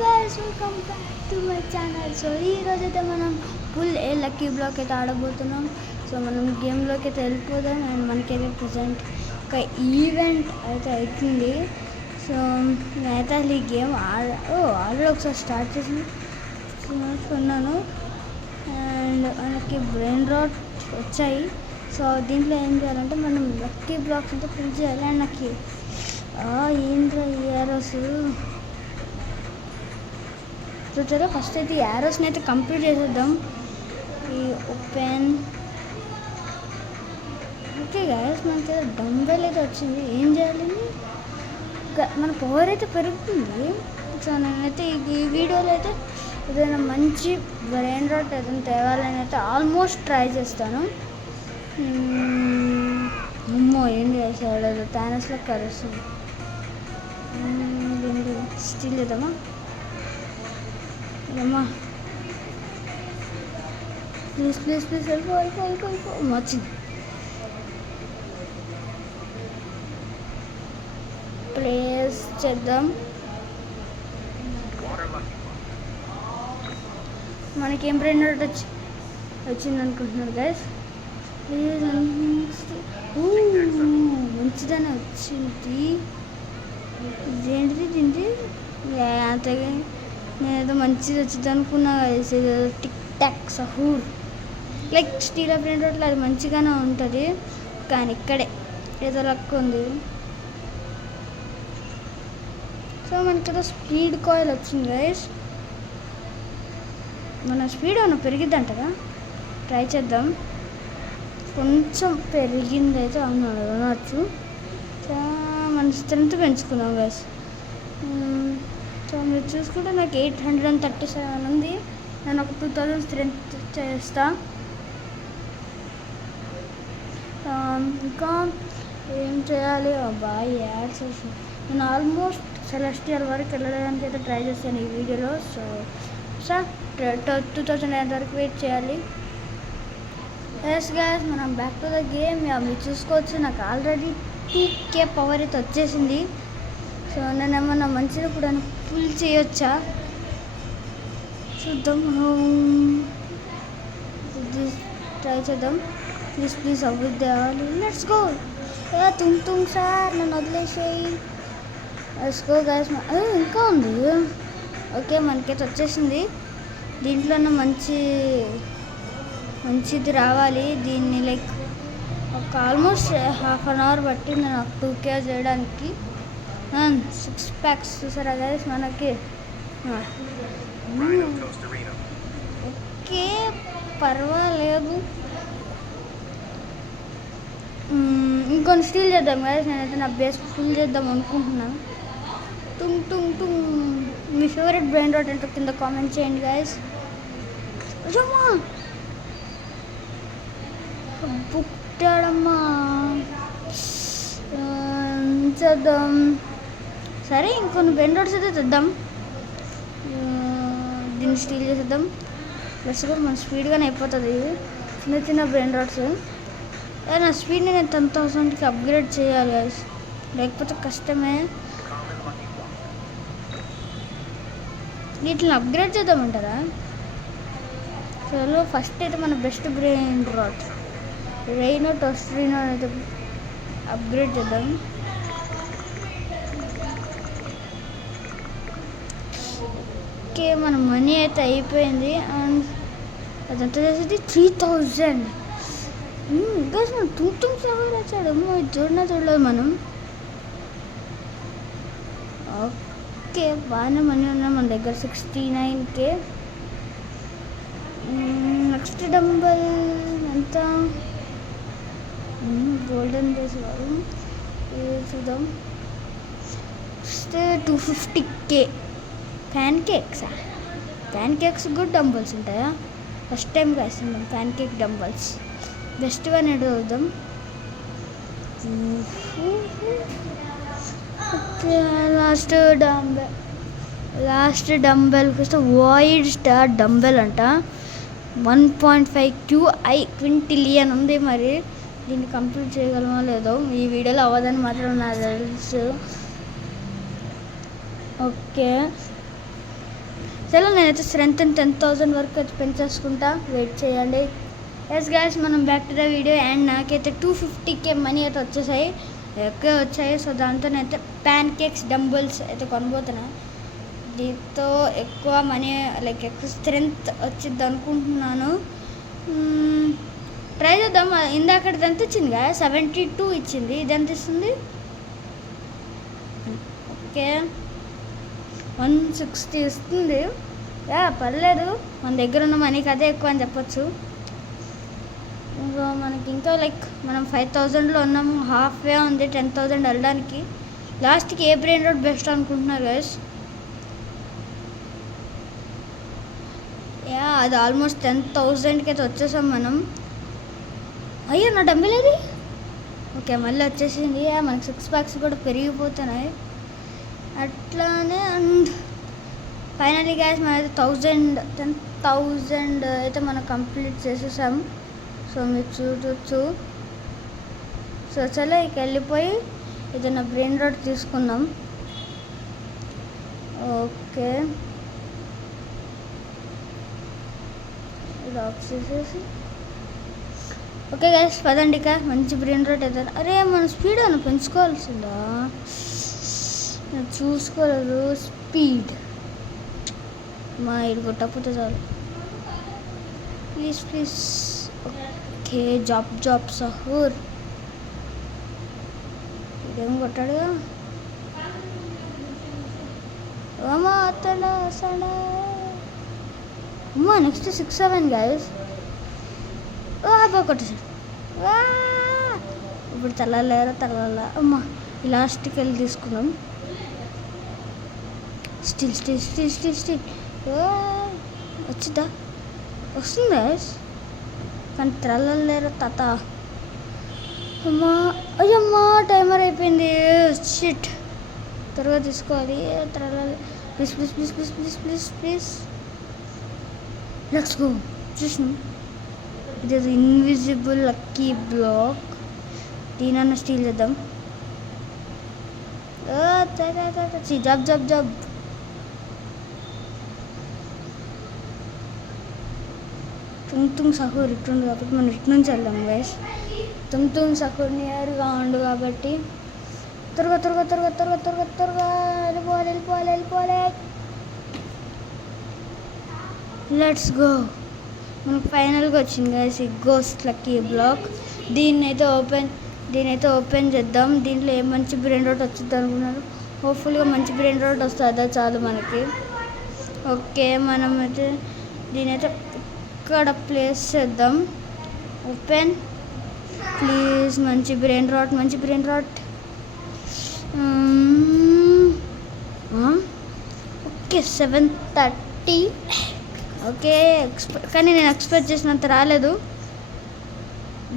Guys welcome back to my channel. So ఈరోజైతే మనం full lucky black అయితే ఆడబోతున్నాం. So మనం గేమ్లోకి అయితే వెళ్ళిపోదాం. అండ్ మనకైతే ప్రజెంట్ ఒక ఈవెంట్ అయితే అవుతుంది. సో నేనైతే అసలు ఈ గేమ్ ఆల్రెడీ ఒకసారి స్టార్ట్ చేస్తున్నాను. అండ్ మనకి బ్రెయిన్ రాట్ వచ్చాయి. సో దీంట్లో ఏం చేయాలంటే మనం లక్కీ బ్లాక్స్ అంతా ఫిల్ చేయాలి. అండ్ నాకు ఏంద్రా ఈ యారోస్ చూసారా. ఫస్ట్ అయితే ఈ యారోస్ని అయితే కంప్లీట్ చేసేద్దాం. ఈ ఓపెన్ ఓకే గైస్, మనకి డంబెల్ అయితే వచ్చింది. ఏం చేయాలి, మన పవర్ అయితే పెరుగుతుంది. సో నేనైతే ఈ వీడియోలో అయితే ఏదైనా మంచి బ్రెయిన్ రాట్ ఏదైనా తేవాలని అయితే ఆల్మోస్ట్ ట్రై చేస్తాను. అమ్మో ఏం చేశాడు, థానస్లో కరుస్తుంది. దీనికి స్టీల్ చేద్దామా అమ్మా, ప్లీజ్ ప్లీజ్ ప్లీజ్ వెళ్ళిపో వచ్చింది. ప్లేస్ చేద్దాం. మనకేం బ్రెయిన్ రాట్ వచ్చింది అనుకుంటున్నారు గైస్. ప్లీజ్ మంచిదనే వచ్చింది. ఇదేంటిది దీనికి అంతగా నేనేదో మంచిది వచ్చింది అనుకున్నా గైస్. ఏదో టిక్ టాక్ సహూర్ లైక్ స్టీల్ ఆఫ్ బ్రెయిన్ రాట్లో అది మంచిగానే ఉంటుంది, కానీ ఇక్కడే ఏదో లక్ ఉంది. సో మనకి ఏదో స్పీడ్ కాయిల్ వచ్చింది గైస్. మన స్పీడ్ ఏమైనా పెరిగిద్దంటగా ట్రై చేద్దాం. కొంచెం పెరిగింది అయితే అనొచ్చు. మన స్ట్రెంత్ పెంచుకున్నాం గైస్. సో మీరు చూసుకుంటే నాకు 837 ఉంది. నేను ఒక 2000 స్ట్రెంత్ చేస్తా. ఇంకా ఏం చేయాలి బాగా యాడ్ చేసి నేను ఆల్మోస్ట్ సెలెస్టియల్ వరకు వెళ్ళడానికి అయితే ట్రై చేస్తాను ఈ వీడియోలో. సో 2000 వరకు వెయిట్ చేయాలి. ఎస్ గైస్, మనం బ్యాక్ టు ద గేమ్. మీరు చూసుకోవచ్చు నాకు ఆల్రెడీ 2K పవర్ అయితే వచ్చేసింది. సో నేను ఏమన్నా మంచిగా కూడా ఫుల్ చేయొచ్చా చూద్దాం. ట్రై చేద్దాం. ప్లీజ్ అవ్వద్దాలి. Let's go. తుంగ్ సార్ నన్ను వదిలేసేయి. Let's go guys. ఇంకా ఉంది. ఓకే మనకైతే వచ్చేసింది. దీంట్లోనే మంచిది రావాలి. దీన్ని లైక్ ఒక ఆల్మోస్ట్ హాఫ్ అన్ అవర్ పట్టింది నాకు 2K చేయడానికి. 6 ప్యాక్స్ చూసారా గైస్ మనకి. ఓకే పర్వాలేదు. ఇంకొన్ని స్టీల్ చేద్దాం గైస్. నేనైతే నా బేస్ ఫుల్ చేద్దాం అనుకుంటున్నాను. టుంగ్ మీ ఫేవరెట్ బ్రెయిన్ రాట్ ఏంటో కింద కామెంట్ చేయండి గైస్. పుట్టాడమ్మా చేద్దాం. సరే ఇంకొన్ని బ్రెయిన్ రాట్స్ అయితే తెద్దాం. దీన్ని స్టీల్ చేసేద్దాం. ప్లస్ కూడా మన స్పీడ్గానే అయిపోతుంది. చిన్న బ్రెయిన్ రాట్స్. నా స్పీడ్ని నేను 10,000కి అప్గ్రేడ్ చేయాలి గైస్, లేకపోతే కష్టమే. వీటిని అప్గ్రేడ్ చేద్దామంటారా? చలో ఫస్ట్ అయితే మన బెస్ట్ బ్రెయిన్ రాట్ రైనో టోస్ట్రీనో అయితే అప్గ్రేడ్ చేద్దాం. ఓకే మన మనీ అయితే అయిపోయింది. అండ్ అదంతా చేసేది 3000. గైస్ మనం తుంగ్ సాగర్ వచ్చాడు. చూడలేదు మనం. ఓకే బాగానే మనీ ఉన్నా మన దగ్గర 69K. నెక్స్ట్ డంబల్ ఎంత గోల్డెన్ బేస్ వాడు చూద్దాం. 250K. Pancakes good dumbbells ఉంటాయా? ఫస్ట్ టైం వేస్తున్నాం pancake dumbbells. Best one ఎడు అవుదాం. ఓకే లాస్ట్ డంబెల్ వస్తే వైడ్ స్టార్ డంబెల్ అంట. 1.5 QI క్వింటిలియన్ ఉంది. మరి దీన్ని కంప్లీట్ చేయగలమో లేదో ఈ వీడియోలో అవ్వదని మాత్రం నాకు తెలుసు. ఓకే చలో నేనైతే స్ట్రెంత్ 10,000 వరకు అయితే పెంచేసుకుంటా, వెయిట్ చేయండి. ఎస్ గైస్, మనం back to the video. And నాకైతే 250K మనీ అయితే వచ్చేసాయి, ఎక్కువ వచ్చాయి. సో దాంతో నేనైతే ప్యాన్ కేక్స్ డంబుల్స్ అయితే కొనబోతున్నా. దీంతో ఎక్కువ మనీ లైక్ ఎక్కువ స్ట్రెంత్ వచ్చింది అనుకుంటున్నాను. ట్రై చేద్దాం. ఇందాకటి ఎంత ఇచ్చింది కదా, 72 ఇచ్చింది. ఇది ఎంత ఇస్తుంది? ఓకే 160 ఇస్తుంది. పర్లేదు, మన దగ్గర ఉన్న మనీకి అదే ఎక్కువ అని చెప్పొచ్చు. ఇంకా మనకి ఇంకా లైక్ మనం 5,000లో ఉన్నాము, హాఫ్ వే ఉంది 10,000 వెళ్ళడానికి. లాస్ట్కి ఏ బ్రెయిన్ రోడ్ బెస్ట్ అనుకుంటున్నారు గైస్? అది ఆల్మోస్ట్ 10,000కి అయితే వచ్చేసాం మనం. అయ్యో నా డంబెల్ అది. ఓకే మళ్ళీ వచ్చేసింది. మనకి 6 ప్యాక్స్ కూడా పెరిగిపోతున్నాయి అట్లానే. అండ్ ఫైనలీ గైస్ మనైతే 10,000 అయితే మనం కంప్లీట్ చేసేసాం. సో మీరు చూడొచ్చు. సో చలో ఇక వెళ్ళిపోయి ఏదైనా బ్రెయిన్ రోడ్ తీసుకుందాం. ఓకే లాక్ చేసేసి ఓకే గైస్ పదండి. ఇక మంచి బ్రెయిన్ రోడ్ ఏదైనా. అరే మన స్పీడ్ అని పెంచుకోవాల్సిందా, చూసుకోలేదు స్పీడ్. మా ఇది కొట్టకపోతే చాలు ప్లీజ్ ప్లీజ్. ఓకే జాబ్ సహూర్ ఇదేం కొట్టాడుగా. అమ్మా అతడా సడా. అమ్మా నెక్స్ట్ 6-7 గైస్. కొట్టేసాడు. ఇప్పుడు తల్లాల. అమ్మా ఈ లాస్ట్కి వెళ్ళి తీసుకున్నాం. స్టిల్ వచ్చిద్దా? వస్తుంది గైస్, కానీ తల్లాలేరా తాత. అమ్మా అయ్యమ్మా టైమర్ అయిపోయింది. షిట్, త్వరగా తీసుకోవాలి. Please let's go. చూసినాం ఇది ఇన్విజిబుల్ లక్కీ బ్లాక్. దీనన్నా స్టీల్ చేద్దాం. జాబ్ తుంగ్ సహూర్ ఇట్టుండు కాబట్టి మనం ఇటు నుంచి వెళ్దాం గైస్. తుంగ్ సహూర్ నియర్గా ఉండు కాబట్టి త్వరగా వెళ్ళిపోవాలి. Let's go. మనకు ఫైనల్గా వచ్చింది గైస్ ఈ గోస్ట్ లక్కీ బ్లాక్. దీన్ని అయితే ఓపెన్ చేద్దాం. దీంట్లో ఏ మంచి బ్రెయిన్ రోడ్ వచ్చింది అనుకున్నారు. హోప్ఫుల్గా మంచి బ్రెయిన్ రోడ్ వస్తుందా చాలు మనకి. ఓకే మనం అయితే దీనైతే ఇక్కడ ప్లేస్ చేద్దాం. Open please. మంచి బ్రెయిన్ రాట్. ఓకే 730. ఓకే కానీ నేను ఎక్స్పెక్ట్ చేసినంత రాలేదు.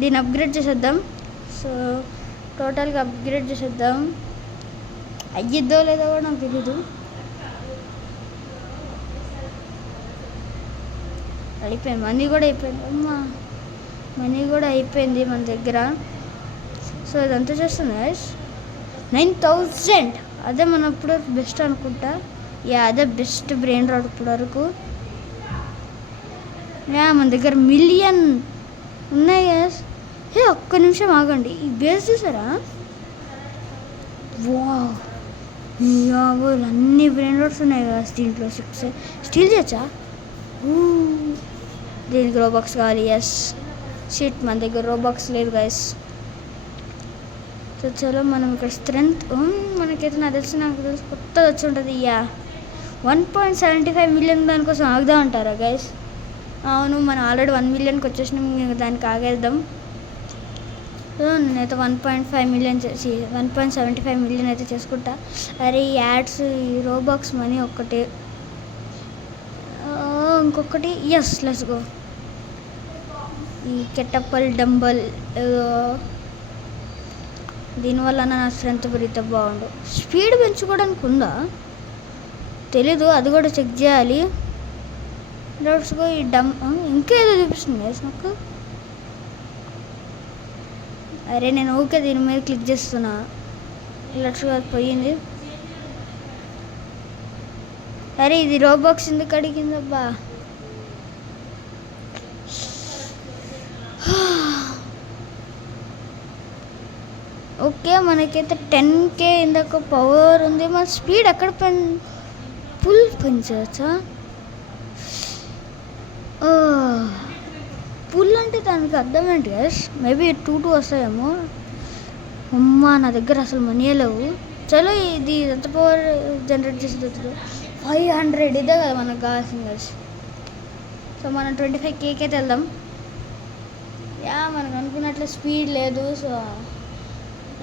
దీన్ని అప్గ్రేడ్ చేసేద్దాం. సో టోటల్గా అప్గ్రేడ్ చేసేద్దాం. అయ్యిద్దో లేదో కూడా నాకు తెలీదు. అయిపోయింది, మనీ కూడా అయిపోయింది. అమ్మా మనీ కూడా అయిపోయింది మన దగ్గర. సో ఇదంతా చేస్తుంది గైస్ 9,000. అదే మనం ఇప్పుడు బెస్ట్ అనుకుంటా. అదే బెస్ట్ బ్రెయిన్ రాడ్ ఇప్పుడు వరకు. మన దగ్గర 1,000,000 ఉన్నాయి గైస్. ఒక్క నిమిషం ఆగండి, ఈ బేస్ చూసారా? వావ్ అన్ని బ్రెయిన్ రాడ్స్ ఉన్నాయి కదా దీంట్లో. 6 స్టీల్ చేయొచ్చా? దీనికి రోబాక్స్ కావాలి. ఎస్ షీట్ మన దగ్గర రోబాక్స్ లేదు గైస్. సో చలో మనం ఇక్కడ స్ట్రెంత్ మనకైతే నాకు తెలుసు కొత్తది వచ్చి ఉంటుంది. 1.75 మిలియన్ దానికోసం ఆగుదాం అంటారా గైస్? అవును, మనం ఆల్రెడీ 1 మిలియన్కి వచ్చేసినాం, దానికి ఆగేద్దాం. సో నేనైతే 1.5 మిలియన్ 1.75 మిలియన్ అయితే చేసుకుంటా. అరే ఈ యాడ్స్ ఈ రోబాక్స్ మనీ ఒక్కటే. ఇంకొకటి ఎస్ లెట్స్ గో. ఈ కెటపల్ డంబల్ దీనివల్ల నా స్ట్రెంత్ పెరిగితే బాగుండు. స్పీడ్ పెంచుకోవడానికి ఉందా తెలీదు, అది కూడా చెక్ చేయాలి. Let's go. ఈ ఇంకేదో చూపిస్తుంది గైస్ నాకు. అరే నేను ఓకే దీని మీద క్లిక్ చేస్తున్నా. లెట్స్ గో పోయింది. అరే ఇది రోబాక్స్ ఎందుకు అడిగిందబ్బా. ఓకే మనకైతే 10K ఇందాక పవర్ ఉంది. మన స్పీడ్ ఎక్కడ ఫుల్ పెంచవచ్చా? ఫుల్ అంటే దానికి అర్థం ఏంటి గైస్? మేబీ 2 వస్తాయేమో. అమ్మా నా దగ్గర అసలు మనీ లేవు. చలో ఇది ఎంత పవర్ జనరేట్ చేసేది? 500. ఇదే కదా మనకు కావాల్సింది గైస్. సో మనం 25Kకి అయితే వెళ్దాం. మనకు అనుకున్నట్లు స్పీడ్ లేదు. సో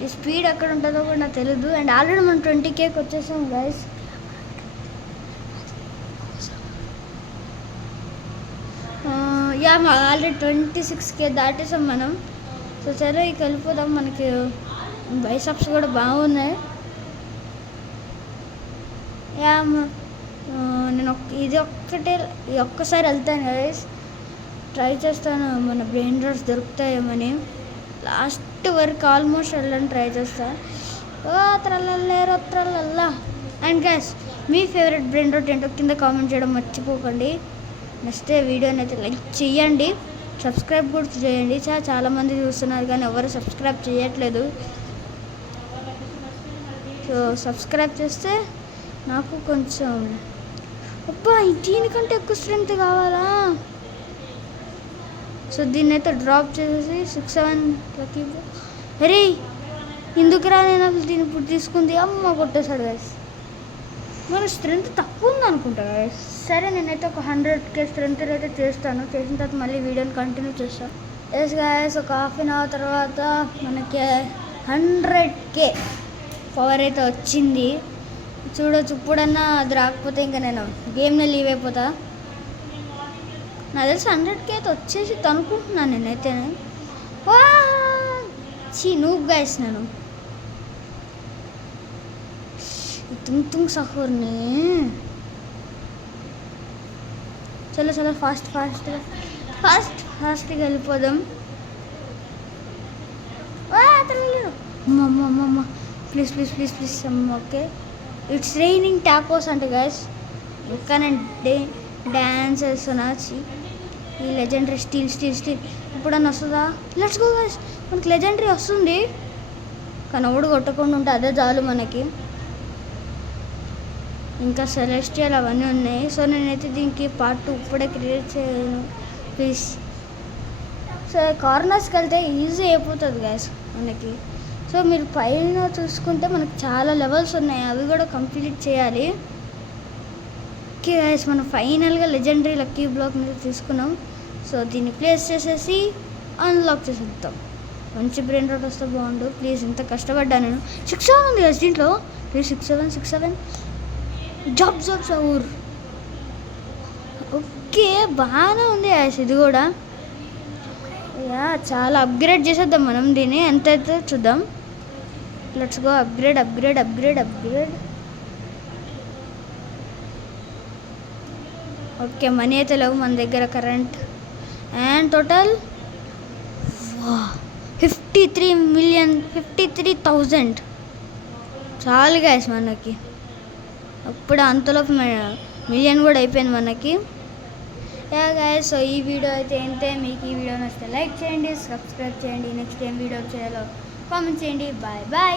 ఈ స్పీడ్ ఎక్కడ ఉంటుందో కూడా నాకు తెలియదు. అండ్ ఆల్రెడీ మనం 20Kకి వచ్చేసాం గైస్. ఆల్రెడీ 26K దాటేసాం మనం. సో సరే ఇక వెళ్ళిపోదాం. మనకి బైసప్స్ కూడా బాగున్నాయి. నేను ఇది ఒక్కసారి వెళ్తాను గైస్. ట్రై చేస్తాను మన బ్రెయిన్ రాట్స్ దొరుకుతాయేమని. లాస్ట్ వరకు ఆల్మోస్ట్ వెళ్ళని ట్రై చేస్తాను. త్రల్లల్లా. అండ్ గైస్ మీ ఫేవరెట్ బ్రెయిన్ రాట్ ఏంటో కింద కామెంట్ చేయడం మర్చిపోకండి. నచ్చితే వీడియోని అయితే లైక్ చేయండి, సబ్స్క్రైబ్ కూడా చేయండి. చాలామంది చూస్తున్నారు కానీ ఎవరు సబ్స్క్రైబ్ చేయట్లేదు. సో సబ్స్క్రైబ్ చేస్తే నాకు కొంచెం దీనికంటే ఎక్కువ స్ట్రెంత్ కావాలా. సో దీన్ని అయితే డ్రాప్ చేసేసి 6-7 అరే ఎందుకురా నేను దీన్ని ఇప్పుడు తీసుకుంది. అమ్మ కొట్టేశాడు గైస్. మన స్ట్రెంత్ తక్కువ ఉంది అనుకుంటా గైస్. సరే నేనైతే ఒక 100K స్ట్రెంత్ అయితే చేస్తాను. చేసిన తర్వాత మళ్ళీ వీడియోని కంటిన్యూ చేస్తాను. ఎస్ గైస్ ఒక హాఫ్ అన్ అవర్ తర్వాత మనకి 100K పవర్ అయితే వచ్చింది. చూడొచ్చు. ఇప్పుడన్నా అది రాకపోతే ఇంకా నేను గేమ్నే లీవ్ అయిపోతా. నాకు తెలిసి 100K అయితే వచ్చేసి అనుకుంటున్నాను నేనైతే. నూబ్ గైస్ నేను తుంగ్ సహూర్ని. చలో ఫాస్ట్గా వెళ్ళిపోదాం. అమ్మ ప్లీజ్ అమ్మ. ఓకే ఇట్స్ రైనింగ్ టాకోస్ అంటే గైస్. ఇంకా నేను డ్యాన్స్ చేస్తున్నా. ఈ లెజెండరీ స్టీల్ ఇప్పుడన్నా వస్తుందా? Let's go guys. మనకి లెజెండరీ వస్తుంది కానీ ఒకడు కొట్టకుండా ఉంటే అదే చాలు మనకి. ఇంకా సెలెస్టియల్ అవన్నీ ఉన్నాయి. సో నేనైతే దీనికి పార్ట్ 2 ఇప్పుడే క్రియేట్ చేయను ప్లీజ్. సో కార్నర్స్కి వెళ్తే ఈజీ అయిపోతుంది గైస్ మనకి. సో మీరు పైన చూసుకుంటే మనకు చాలా లెవెల్స్ ఉన్నాయి, అవి కూడా కంప్లీట్ చేయాలి. ఓకే గైస్ మనం ఫైనల్గా లెజెండరీ లక్కీ బ్లాక్ మీద తీసుకున్నాం. సో దీన్ని ప్లేస్ చేసేసి అన్లాక్ చేసేద్దాం. మంచి బ్రెయిన్ రాట్ వస్తే బాగుండు ప్లీజ్. ఇంత కష్టపడ్డా నేను. 6-7 ఉంది గైస్ దీంట్లో. Please 6-7 job sorrow. ఓకే బాగానే ఉంది గైస్ ఇది కూడా. చాలా అప్గ్రేడ్ చేసేద్దాం మనం దీన్ని. ఎంత అయితే చూద్దాం. Let's go upgrade. Okay money అయితే లేవు మన దగ్గర కరెంట్. అండ్ టోటల్ 53,000 చాలు గైస్ మనకి. అప్పుడు అంతలోపు మిలియన్ కూడా అయిపోయింది మనకి. గైస్ సో ఈ వీడియో అయితే ఏంటే. మీకు ఈ వీడియో నచ్చితే లైక్ చేయండి, సబ్స్క్రైబ్ చేయండి. నెక్స్ట్ ఏం వీడియో చేయాలో కామెంట్ చేయండి. బాయ్.